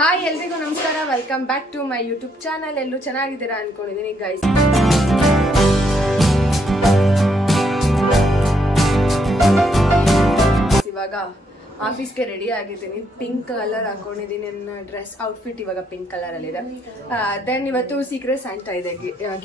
Hi ಎಲ್ರಿಗೂ ನಮಸ್ಕಾರ, welcome back to my YouTube channel. ಎಲ್ಲರೂ ಚೆನ್ನಾಗಿದ್ದೀರಾ ಅನ್ಕೊಂಡಿದ್ದೀನಿ ಗೈಸ್. ಇವಾಗ ಆಫೀಸ್ಗೆ ರೆಡಿ ಆಗಿದ್ದೀನಿ. ಪಿಂಕ್ ಕಲರ್ ಹಾಕೊಂಡಿದ್ದೀನಿ. ನನ್ನ ಡ್ರೆಸ್ ಔಟ್ಫಿಟ್ ಇವಾಗ ಪಿಂಕ್ ಕಲರ್ ಅಲ್ಲಿ ಇದೆ. ದೆನ್ ಇವತ್ತು ಸೀಕ್ರೆಟ್ ಸ್ಯಾಂಟಾ ಇದೆ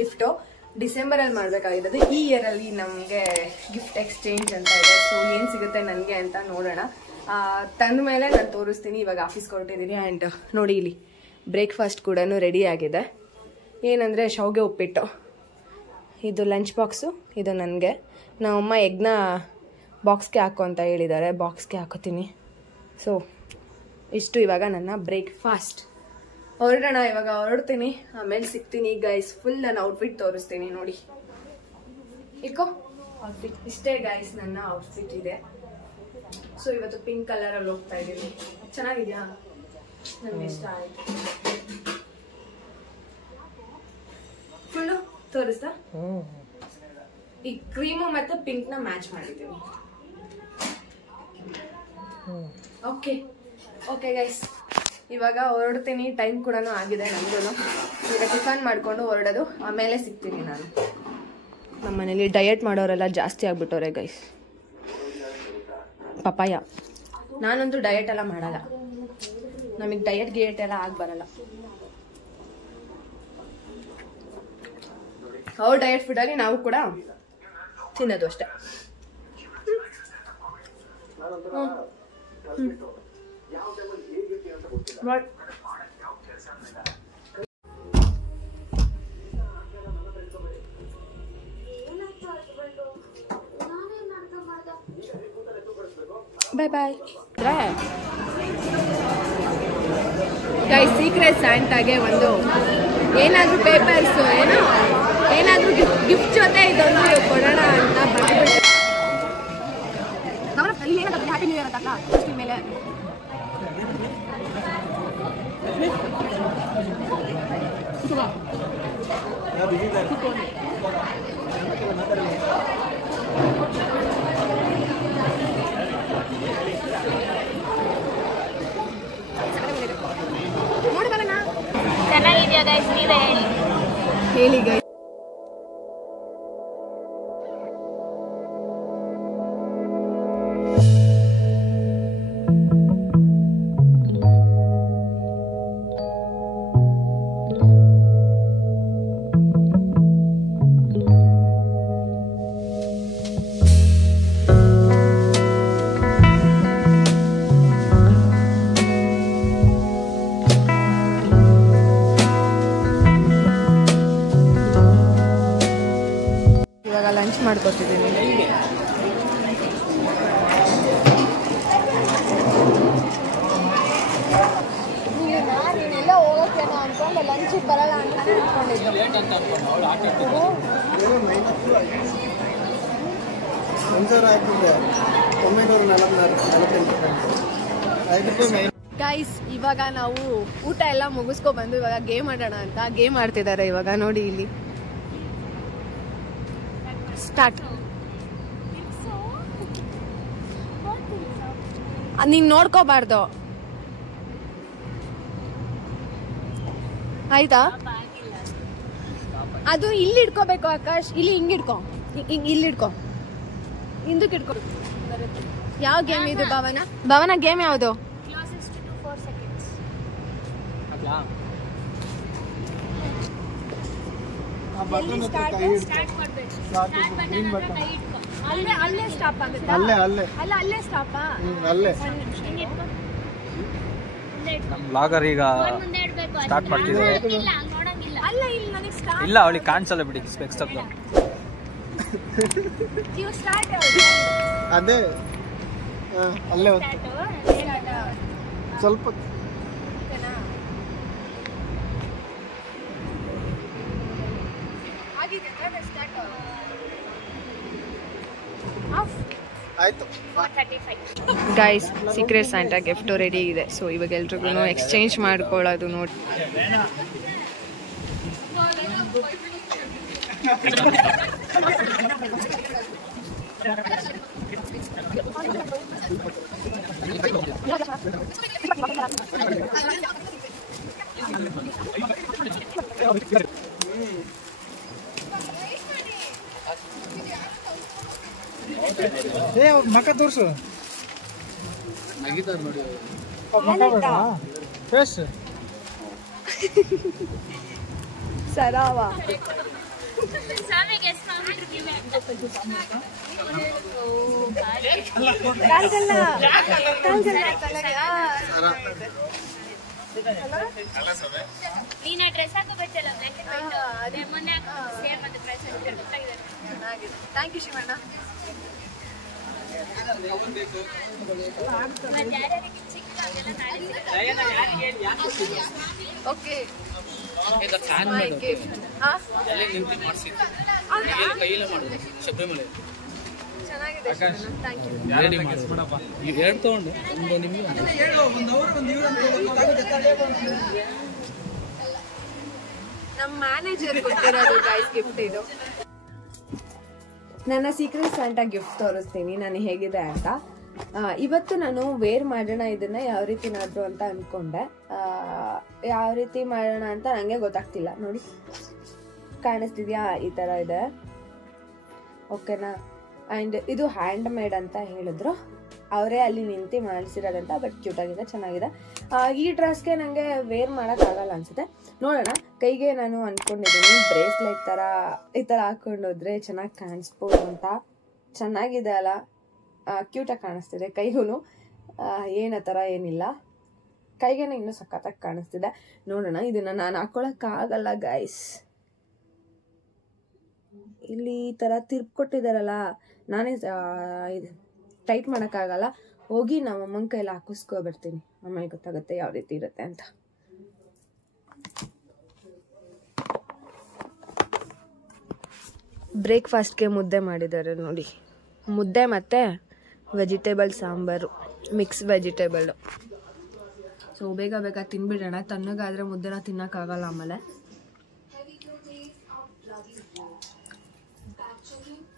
ಗಿಫ್ಟು. ಡಿಸೆಂಬರ್ ಅಲ್ಲಿ ಮಾಡ್ಬೇಕಾಗಿರೋದು. ಈ ಇಯರ್ ಅಲ್ಲಿ ನಮ್ಗೆ ಗಿಫ್ಟ್ ಎಕ್ಸ್ಚೇಂಜ್ ಅಂತ ಇದೆ. ಸೊ ಏನ್ ಸಿಗುತ್ತೆ ನನ್ಗೆ ಅಂತ ನೋಡೋಣ. ತಂದ ಮೇಲೆ ನಾನು ತೋರಿಸ್ತೀನಿ. ಇವಾಗ ಆಫೀಸ್ಗೆ ಹೊರಟಿದ್ದೀನಿ. ಆ್ಯಂಡ್ ನೋಡಿ, ಇಲ್ಲಿ ಬ್ರೇಕ್ಫಾಸ್ಟ್ ಕೂಡ ರೆಡಿ ಆಗಿದೆ. ಏನಂದರೆ ಶಾವಿಗೆ ಉಪ್ಪಿಟ್ಟು. ಇದು ಲಂಚ್ ಬಾಕ್ಸು. ಇದು ನನಗೆ ನಮ್ಮಮ್ಮ ಎಗ್ನ ಬಾಕ್ಸ್ಗೆ ಹಾಕೋ ಅಂತ ಹೇಳಿದ್ದಾರೆ. ಬಾಕ್ಸ್ಗೆ ಹಾಕೋತೀನಿ. ಸೊ ಇಷ್ಟು ಇವಾಗ ನನ್ನ ಬ್ರೇಕ್ಫಾಸ್ಟ್. ಹೊರಡೋಣ. ಇವಾಗ ಹೊರಡ್ತೀನಿ, ಆಮೇಲೆ ಸಿಗ್ತೀನಿ ಗೈಸ್. ಫುಲ್ ನನ್ನ ಔಟ್ಫಿಟ್ ತೋರಿಸ್ತೀನಿ. ನೋಡಿ ಇಕೋ ಔಟ್ಫಿಟ್ ಇಷ್ಟೇ ಗೈಸ್. ನನ್ನ ಔಟ್ಫಿಟ್ ಇದೆ. ಸೊ ಇವತ್ತು ಪಿಂಕ್ ಕಲರ್ ಅಲ್ಲಿ ಹೋಗ್ತಾ ಇದ್ದೀನಿ. ಚೆನ್ನಾಗಿದ್ಯಾ? ನನ್ಗೆ ಇಷ್ಟ ಆಯ್ತು. ಫುಲ್ಲು ತೋರಿಸ್ತಾ? ಈ ಕ್ರೀಮು ಮತ್ತೆ ಪಿಂಕ್ ನ ಮ್ಯಾಚ್ ಮಾಡಿದ್ದೀನಿ. ಓಕೆ ಓಕೆ ಗೈಸ್, ಇವಾಗ ಹೊರಡ್ತೀನಿ. ಟೈಮ್ ಕೂಡ ಆಗಿದೆ ನಮ್ದು. ಈಗ ಟಿಫನ್ ಮಾಡ್ಕೊಂಡು ಹೊರಡೋದು. ಆಮೇಲೆ ಸಿಗ್ತೀನಿ ನಾನು. ನಮ್ಮ ಮನೇಲಿ ಡಯಟ್ ಮಾಡೋರೆಲ್ಲ ಜಾಸ್ತಿ ಆಗ್ಬಿಟ್ಟವ್ರೆ ಗೈಸ್. ಪಪಾಯ. ನಾನಂತೂ ಡಯಟ್ ಎಲ್ಲ ಮಾಡಲ್ಲ. ನಮಗೆ ಡಯಟ್ ಗಿಯಟ್ ಎಲ್ಲ ಆಗಿ ಬರಲ್ಲ. ಅವ್ರ ಡಯಟ್ ಫುಡ್ಡಲ್ಲಿ ನಾವು ಕೂಡ ತಿನ್ನೋದು ಅಷ್ಟೆ. ಬಾಯ್ ಬಾಯ್ ಗೈಸ್. ಸೀಕ್ರೆಟ್ ಸ್ಯಾಂಟಾಗೆ ಒಂದು ಏನಾದರೂ ಪೇಪರ್ಸ್ ಏನಾದರೂ ಗಿಫ್ಟ್ ಜೊತೆ ಇದೊಂದು ಕೊಡೋಣ ಅಂತ ಬಂದ್ಬಿಟ್ಟು ಹ್ಯಾಪಿ ನ್ಯೂ ಇಯರ್ ಅಂತಲ್ಲ ಮೇಲೆ ಚೆನ್ನಾಗಿದೆಯಾ ಗೈಸ್? ನೀವೇ ಹೇಳಿ ಗೈಸ್. ಲಂಚ್ ಮಾಡ್ಕೊತಿದ್ದೀನಿ. ನೀನೆಲ್ಲ ಹೋಗೋಕ್ಕೇನೋ ಅನ್ಕೊಂಡು ಲಂಚಿಗೆ ಬರಲ್ಲ ಅಂತ ಇಟ್ಕೊಂಡಿದ್ದು. ಗೈಸ್, ಇವಾಗ ನಾವು ಊಟ ಎಲ್ಲ ಮುಗಿಸ್ಕೊ ಬಂದು ಇವಾಗ ಗೇಮ್ ಆಡೋಣ ಅಂತ ಗೇಮ್ ಆಡ್ತಿದ್ದಾರೆ. ಇವಾಗ ನೋಡಿ ಇಲ್ಲಿ ಸ್ಟಾರ್ಟ್. ನೀನ್ ನೋಡ್ಕೋಬಾರ್ದು ಆಯ್ತಾ? ಅದು ಇಲ್ಲಿ ಇಟ್ಕೋಬೇಕು ಆಕಾಶ್. ಇಲ್ಲಿ ಹಿಂಗಿಡ್ಕೊ, ಇಲ್ಲಿ ಇಡ್ಕೊ, ಹಿಂದಕ್ಕೆ ಇಟ್ಕೊ. ಯಾವ ಗೇಮ್ ಇದು ಭವನ ಗೇಮ್ ಯಾವುದು? ಅಲ್ಲೇ ಸ್ಟಾಪ್ ಆಗುತ್ತೆ. ಅಲ್ಲೇ ಸ್ಟಾಪ್. ನಮ್ಮ ಬ್ಲಾಗರ್ ಈಗ ಸ್ಟಾರ್ಟ್ ಮಾಡ್ತಿದ್ದಾರೆ. ಇಲ್ಲ, ಅವಳಿಗೆ ಕಾಣಿಸಲ್ಲ ಬಿಡಿ ಸ್ಪೆಕ್ಸ್ ತಗೊಂಡು. ಅದೇ ಅಲ್ಲೇ ಸ್ವಲ್ಪ ಆಯ್ತು guys. Secret Santa gift ready ಇದೆ. ಸೊ ಇವಾಗ ಎಲ್ರಿಗೂ ಎಕ್ಸ್ಚೇಂಜ್ ಮಾಡ್ಕೊಳ್ಳೋದು ನೋಡಿ. ಮಕ್ಕ ತೋರ್ಸು ಸರಾವಾ ನೀನು ಡ್ರೆಸ್ ಹಾಕೋಬೇಕಲ್ಲ ಅದೇ ಮೊನ್ನೆ ಸೇಮ್ ಅದು ಡ್ರೆಸ್ ಚೆನ್ನಾಗಿದೆ. Thank you Shivanna. ಓಕೆ ಚೆನ್ನಾಗಿದೆ ಥ್ಯಾಂಕ್ ಯು. ಎರಡು ತಗೊಂಡು ಒಂದು ನಿಮ್ಗೆ ನಮ್ಮ ಮ್ಯಾನೇಜರ್ ಕೊಟ್ಟಿರೋದು ಗೈಸ್ ಗಿಫ್ಟ್ ಇದು. ನನ್ನ ಸೀಕ್ರೆಟ್ ಸ್ಯಾಂಟಾ ಗಿಫ್ಟ್ ತೋರಿಸ್ತೀನಿ ನಾನು ಹೇಗಿದೆ ಅಂತ. ಇವತ್ತು ನಾನು ವೇರ್ ಮಾಡೋಣ ಇದನ್ನ ಯಾವ ರೀತಿನಾದ್ರು ಅಂತ ಅನ್ಕೊಂಡೆ. ಯಾವ ರೀತಿ ಮಾಡೋಣ ಅಂತ ನಂಗೆ ಗೊತ್ತಾಗ್ತಿಲ್ಲ. ನೋಡಿ ಕಾಣಿಸ್ತಿದ್ಯಾ, ಈ ತರ ಇದೆ ಓಕೆನಾ. ಆ್ಯಂಡ್ ಇದು ಹ್ಯಾಂಡ್ ಮೇಡ್ ಅಂತ ಹೇಳಿದ್ರು, ಅವರೇ ಅಲ್ಲಿ ನಿಂತು ಮಾಡಿಸಿರೋದಂತ. ಬಟ್ ಕ್ಯೂಟ್ ಆಗಿದೆ, ಚೆನ್ನಾಗಿದೆ. ಈ ಡ್ರೆಸ್ಗೆ ನನಗೆ ವೇರ್ ಮಾಡೋಕ್ಕಾಗಲ್ಲ ಅನ್ಸುತ್ತೆ, ನೋಡೋಣ. ಕೈಗೆ ನಾನು ಅಂದ್ಕೊಂಡಿದ್ದೀನಿ ಬ್ರೇಸ್ಲೆಟ್ ಥರ ಈ ಥರ ಹಾಕೊಂಡೋದ್ರೆ ಚೆನ್ನಾಗಿ ಕಾಣಿಸ್ಬೋದು ಅಂತ. ಚೆನ್ನಾಗಿದೆ ಅಲ್ಲ, ಕ್ಯೂಟಾಗಿ ಕಾಣಿಸ್ತಿದೆ ಕೈಗೂ. ಏನು ಆ ಥರ ಏನಿಲ್ಲ, ಕೈಗೇನೆ ಇನ್ನೂ ಸಖತ್ತಾಗಿ ಕಾಣಿಸ್ತಿದೆ. ನೋಡೋಣ, ಇದನ್ನು ನಾನು ಹಾಕ್ಕೊಳಕ್ಕಾಗಲ್ಲ ಗೈಸ್. ಇಲ್ಲಿ ಈ ಥರ ತಿರ್ಕೊಟ್ಟಿದ್ದಾರಲ್ಲ, ನಾನೇ ಟೈಟ್ ಮಾಡೋಕ್ಕಾಗಲ್ಲ. ಹೋಗಿ ನಮ್ಮ ಅಮ್ಮನ ಕೈಲಿ ಹಾಕಿಸ್ಕೊಬರ್ತೀನಿ, ಆಮೇಲೆ ಗೊತ್ತಾಗುತ್ತೆ ಯಾವ ರೀತಿ ಇರುತ್ತೆ ಅಂತ. ಬ್ರೇಕ್ಫಾಸ್ಟ್ಗೆ ಮುದ್ದೆ ಮಾಡಿದ್ದಾರೆ ನೋಡಿ, ಮುದ್ದೆ ಮತ್ತು vegetable sambar, mix vegetable. So ಬೇಗ ಬೇಗ ತಿನ್ಬಿಡೋಣ, ತಣ್ಣಗಾದರೆ ಮುದ್ದೆನ ತಿನ್ನೋಕ್ಕಾಗಲ್ಲ ಆಮೇಲೆ.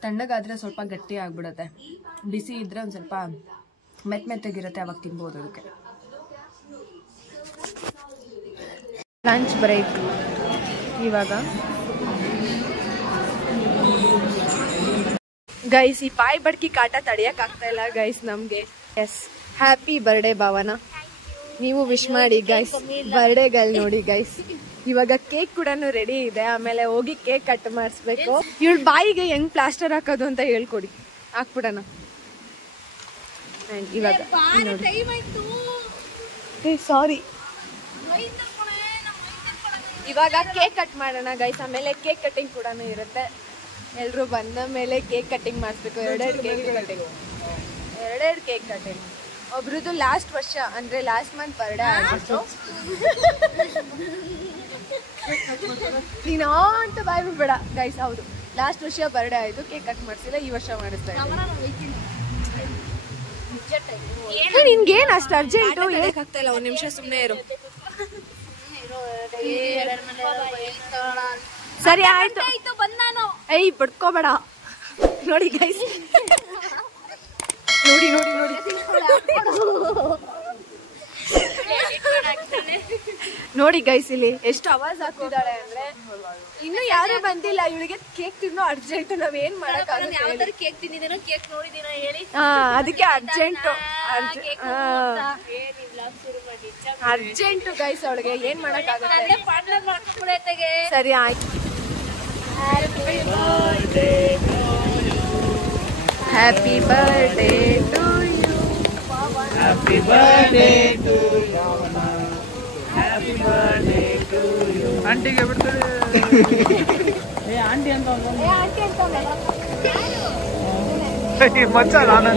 ತಣ್ಣಗಾದರೆ ಸ್ವಲ್ಪ ಗಟ್ಟಿ ಆಗಿಬಿಡುತ್ತೆ, ಬಿಸಿ ಇದ್ದರೆ ಒಂದು ಸ್ವಲ್ಪ ಮೆತ್ತಗಿರುತ್ತೆ, ಅವಾಗ ತಿನ್ಬೋದು ಅದಕ್ಕೆ. ಲಂಚ್ ಬ್ರೇಕ್ ಇವಾಗ. ಗೈಸ್ ಈ ಬಾಯಿ ಬಡ್ಕಿ ಕಾಟ ತಡೆಯೋಕ್ಕಾಗ್ತಾ ಇಲ್ಲ ಗೈಸ್ ನಮಗೆ. ಎಸ್, ಹ್ಯಾಪಿ ಬರ್ಡೇ ಭಾವನ, ನೀವು ವಿಶ್ ಮಾಡಿ ಗೈಸ್. ಬರ್ಡೇಗಳು ನೋಡಿ ಗೈಸ್. ಇವಾಗ ಕೇಕ್ ಕೂಡ ರೆಡಿ ಇದೆ, ಆಮೇಲೆ ಹೋಗಿ ಕೇಕ್ ಕಟ್ ಮಾಡಿಸ್ಬೇಕು. ಇವಳ ಬಾಯಿಗೆ ಹೆಂಗ್ ಪ್ಲಾಸ್ಟರ್ ಹಾಕೋದು ಅಂತ ಹೇಳ್ಕೊಡಿ, ಹಾಕ್ಬಿಡೋಣ. ಇವಾಗ ಸಾರಿ, ಇವಾಗ ಕೇಕ್ ಕಟ್ ಮಾಡೋಣ ಗೈಸ್. ಆಮೇಲೆ ಕೇಕ್ ಕಟ್ಟಿಂಗ್ ಕೂಡ ಇರುತ್ತೆ. ಎಲ್ರು ಬಂದ ಮೇಲೆ ಕೇಕ್ ಕಟ್ಟಿಂಗ್ ಮಾಡಿಸ್ಬೇಕು. ಎರಡೆರಡು ಕೇಕ್ ಕಟ್ಟಿಂಗ್. ಒಬ್ರದ್ದು ಲಾಸ್ಟ್ ವರ್ಷ ಅಂದ್ರೆ ಲಾಸ್ಟ್ ಮಂತ್ ಬರ್ಡೇ ಆಗಿತ್ತು. ನೀನು ಅಂತ ಬಾಯ್ ಬಿಡ್ಬೇಡ ಗೈಸ್. ಹೌದು, ಲಾಸ್ಟ್ ವರ್ಷ ಬರ್ಡೇ ಆಯ್ತು, ಕೇಕ್ ಕಟ್ ಮಾಡಿಸಿಲ್ಲ, ಈ ವರ್ಷ ಮಾಡಿಸ್ತಾ ಇದ್ದೀನಿ. ನಿನ್ಗೇನು ಅಷ್ಟು ಅರ್ಜೆಂಟು ಹೇಳಕ್ಕಾಗ್ತಾ ಇಲ್ಲ, ಒಂದು ನಿಮಿಷ ಸುಮ್ಮನೆ ಇರು. ಸರಿ ಆಯ್ತು, ಏಯ್ ಪಡ್ಕೋಬೇಡ. ನೋಡಿ ಗೈಸ್, ನೋಡಿ ನೋಡಿ ನೋಡಿ ನೋಡಿ ಗೈಸ್, ಇಲ್ಲಿ ಎಷ್ಟು ಆವಾಜ್ ಹಾಕಿದ್ದಾಳೆ ಅಂದ್ರೆ. ಇನ್ನು ಯಾರೇ ಬಂದಿಲ್ಲ, ಇವಳಿಗೆ ಕೇಕ್ ತಿನ್ನೋ ಅರ್ಜೆಂಟ್. ನಾವೇನ್ ಮಾಡಕ್ಕಾಗಲ್ಲ, ಕೇಕ್ ತಿಂದಿದ್ದೀನೋ ಕೇಕ್ ನೋಡಿದ್ದೀನೋ ಹೇಳಿ. ಅದಕ್ಕೆ ಅರ್ಜೆಂಟು ಗೈಸ್. ಅವಳಿಗೆ ಏನ್ ಮಾಡಕ್ಕಾಗುತ್ತೆ. ಸರಿ ಆಯ್ತು. Happy birthday to you, happy birthday to you, happy birthday to you. ಆಂಟಿಗೆ ಬಿಡ್ತಾರೆ. ಆಂಟಿ ಅಂತ ಮಚ್ಚ ನಾನು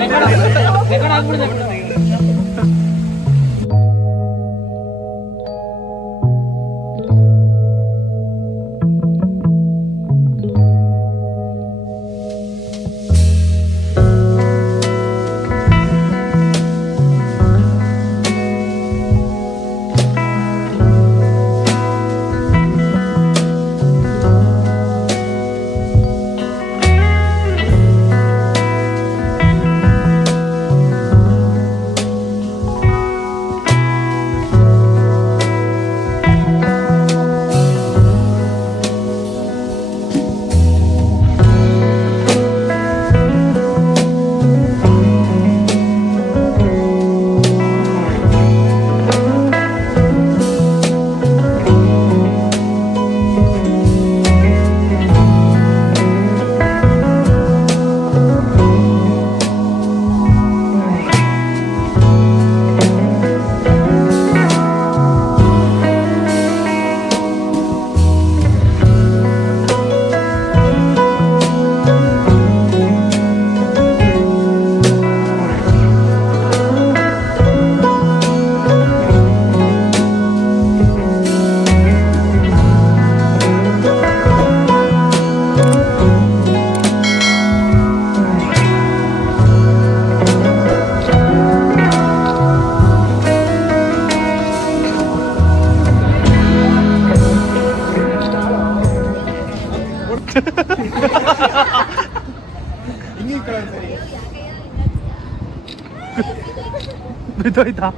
ಬಿದ್ದೋಯ್ತಾ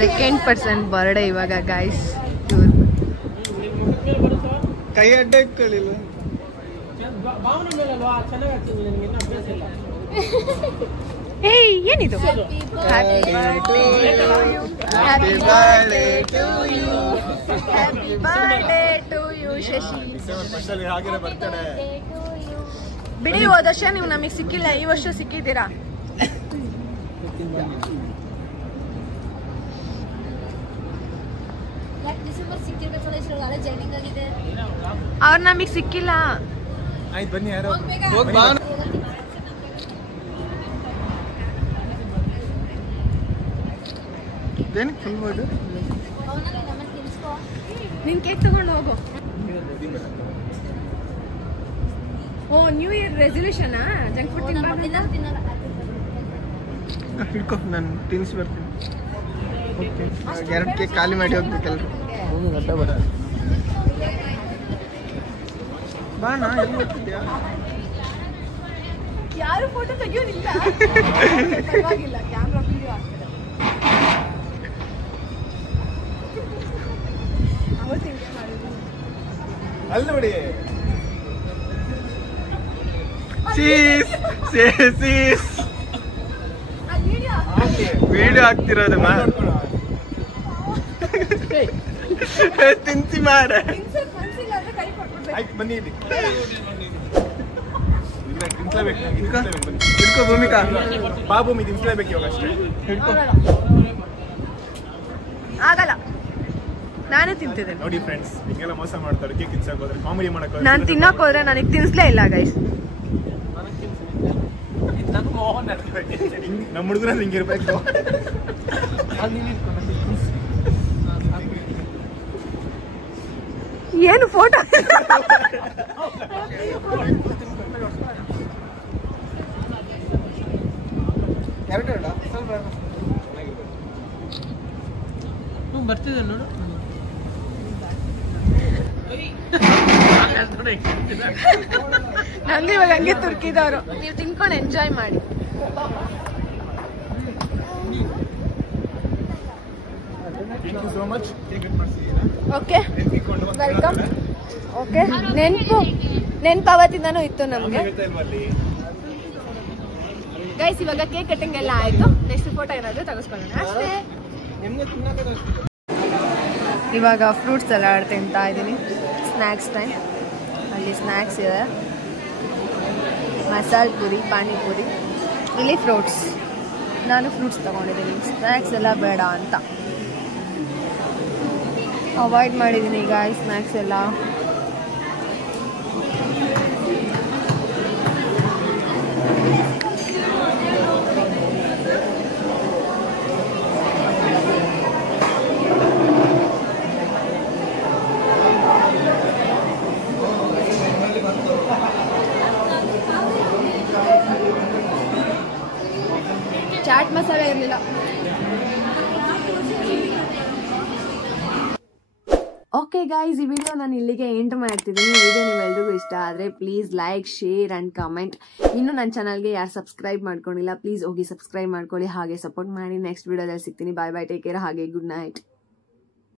ಸೆಕೆಂಡ್ ಪರ್ಸನ್ ಬರ್ಡೇ ಇವಾಗ ಗೈಸ್. ಕೈ ಅಡ್ಡ ಇಟ್ಕೊಳ್ಳಿಲ್ಲ. ಏಯ್ ಏನಿದು? Happy birthday to you. Happy birthday to you Shashi. ಬಿಡಿ, ಹೋದ ವರ್ಷ ನೀವು ನಮಗೆ ಸಿಕ್ಕಿಲ್ಲ, ಈ ವರ್ಷ ಸಿಕ್ಕಿದ್ದೀರಾ. ಅವ್ರು ನಮಗೆ ಸಿಕ್ಕಿಲ್ಲ. ಆಯ್ತು ಬನ್ನಿ, ಯಾರು ಫುಲ್ ಮಾಡು. ನಿನ್ ಕೇಕ್ ತಗೊಂಡು ಹೋಗು. Oh, new year resolution junk food ಹಿಡ್ಕೊ, ನಾನು ತಿನ್ಸಿ ಬರ್ತೀನಿ. ಓಕೆ, 2 ಕೇಕ್ ಖಾಲಿ ಮಾಡಿ ಹೋಗ್ಬೇಕಲ್ರಿ. ಬಾಣ, ಎಲ್ಲಿ ಹೋಗ್ತಿದ್ಯಾ? ಯಾರು ಫೋಟೋ ತೆಗಿಯೋದಿಲ್ಲ. ಪರವಾಗಿಲ್ಲ, ಕ್ಯಾಮ್ರಾ ವಿಡಿಯೋ ಆಗ್ತದೆ. ಅಲ್ಲಿ ನೋಡಿ, ವಿಡಿಯೋ ಆಗ್ತಿರೋದು ತಿನ್ಸಿ ಮಾರ. ಆಯ್ತು ಬನ್ನಿ, ಇಲ್ಲಿ ಹಿಡ್ಕೊ ಭೂಮಿಕಾ. ಭೂಮಿ ತಿನ್ಸ್ಲೇಬೇಕು ಇವಾಗ ಅಷ್ಟೇ. ಹಿಡ್ಕೊ. ಆಗಲ್ಲ, ನಾನೇ ತಿಂತಿದ್ದೇನೆ. ನೋಡಿ ಫ್ರೆಂಡ್ಸ್, ಹಿಂಗೆಲ್ಲ ಮೋಸ ಮಾಡ್ತಾರೆ. ಕೇಕ್ ತಿನ್ಸಕ್ ಹೋದ್ರೆ, ಕಾಮಿಡಿ ಮಾಡಕ್ ಹೋದ್ರೆ, ನಾನು ತಿನ್ನಕ್ ಹೋದ್ರೆ ನನಗೆ ತಿನ್ಸ್ಲೇ ಇಲ್ಲ ಗೈಸ್. ನಮ್ಮ ಹುಡುಗರ ಹಿಂಗಿರ್ಬೇಕು. ಏನು ಫೋಟೋ? ಬರ್ತಿದೆ ನೋಡು. ನಂಗೆ ಇವಾಗ ಹಂಗೆ ತುರ್ಕಿದವರು. ನೀವು ತಿನ್ಕೊಂಡು ಎಂಜಾಯ್ ಮಾಡಿ. Thank you so much. Okay, welcome. Okay, ನೆನ್ಪು ಅವತ್ತಿಂದನೂ ಇತ್ತು ನಮ್ಗೆ ಗೈಸ್. ಇವಾಗ ಕೇಕ್ ಕಟ್ಟಿಂಗ್ ಎಲ್ಲ ಆಯ್ತು. ನೆಕ್ಸ್ಟ್ ಫೋಟೋ ಏನಾದ್ರು ತೆಗೆಸ್ಕೊಳ್ಳೋಣ ಅಷ್ಟೇ. ಇವಾಗ ಫ್ರೂಟ್ಸ್ ಸಲಾಡ್ ತಿಂತಾ ಇದ್ದೀನಿ. Snacks time. ಅಲ್ಲಿ ಸ್ನ್ಯಾಕ್ಸ್ ಇದೆ, ಮಸಾಲ ಪುರಿ, ಪಾನಿಪುರಿ, ಇಲ್ಲಿ ಫ್ರೂಟ್ಸ್. ನಾನು ಫ್ರೂಟ್ಸ್ ತೊಗೊಂಡಿದ್ದೀನಿ, ಸ್ನ್ಯಾಕ್ಸ್ ಎಲ್ಲ ಬೇಡ ಅಂತ ಅವಾಯ್ಡ್ ಮಾಡಿದ್ದೀನಿ ಈಗ ಸ್ನ್ಯಾಕ್ಸ್ ಎಲ್ಲ. ಚಾಟ್ ಮಸಾಲ ಇರಲಿಲ್ಲ. ಓಕೆ ಗೈಸ್, ಈ ವಿಡಿಯೋ ನಾನು ಇಲ್ಲಿಗೆ ಎಂಡ್ ಮಾಡ್ತಿದ್ದೀನಿ. ಈ ವಿಡಿಯೋ ನೀವೆಲ್ರಿಗೂ ಇಷ್ಟ ಆದರೆ please like, share and comment. ಇನ್ನೂ ನನ್ನ ಚಾನಲ್ಗೆ ಯಾರು ಸಬ್ಸ್ಕ್ರೈಬ್ ಮಾಡ್ಕೊಂಡಿಲ್ಲ ಪ್ಲೀಸ್ ಹೋಗಿ ಸಬ್ಸ್ಕ್ರೈಬ್ ಮಾಡ್ಕೊಳ್ಳಿ, ಹಾಗೆ ಸಪೋರ್ಟ್ ಮಾಡಿ. ನೆಕ್ಸ್ಟ್ ವಿಡಿಯೋದಲ್ಲಿ ಸಿಗ್ತೀನಿ. ಬಾಯ್ ಬಾಯ್, ಟೇಕ್ ಕೇರ್, ಹಾಗೆ ಗುಡ್ ನೈಟ್.